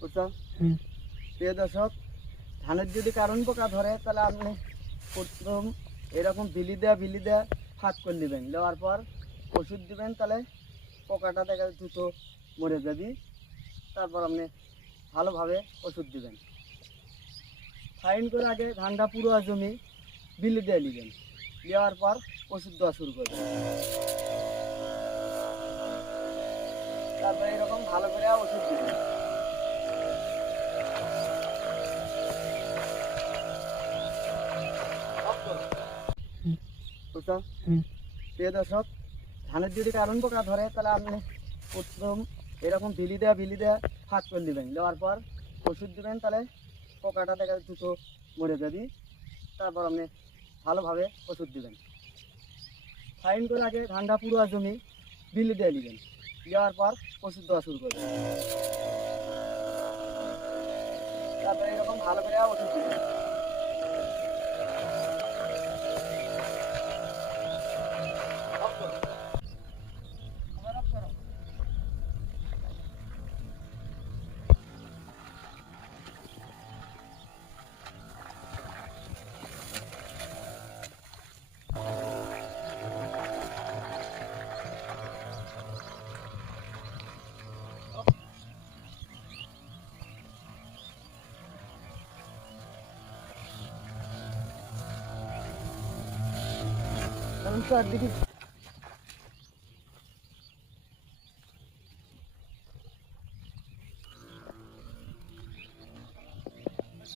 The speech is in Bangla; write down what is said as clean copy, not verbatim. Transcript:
বুঝছো? প্রিয় দর্শক, ধানের যদি কারণ পোকা ধরে তাহলে আপনি প্রথম এরকম বিলি দেয়া ফাঁক করে নেবেন, নেওয়ার পর ওষুধ দিবেন, তাহলে পোকাটা দেখা দ্রুত মরে যাবি। তারপর আপনি ভালোভাবে ওষুধ দিবেন। ফাইন করে আগে ধানটা পুরো জমি বিলি দিয়ে নেবেন, নেওয়ার পর ওষুধ দেওয়া শুরু করবেন। তারপরে এরকম ভালো করে ওষুধ দিবেন। বুঝছো? প্রিয় দর্শক, ধানের যদি কারণ পোকা ধরে তাহলে আপনি প্রথম এরকম বিলি দেয়া ফাঁক করে নেবেন, নেওয়ার পর ওষুধ দিবেন, তাহলে পোকাটা দেখা দ্রুত মরে যাবি। তারপর আপনি ভালোভাবে ওষুধ দিবেন। ফাইন করে আগে ধানটা পুরো জমি বিলি দিয়ে নেবেন, দেওয়ার পর ওষুধ দেওয়া শুরু করবেন। তারপরে এরকম ভালো করে ওষুধ দিবেন। কারণ তো আর দেখি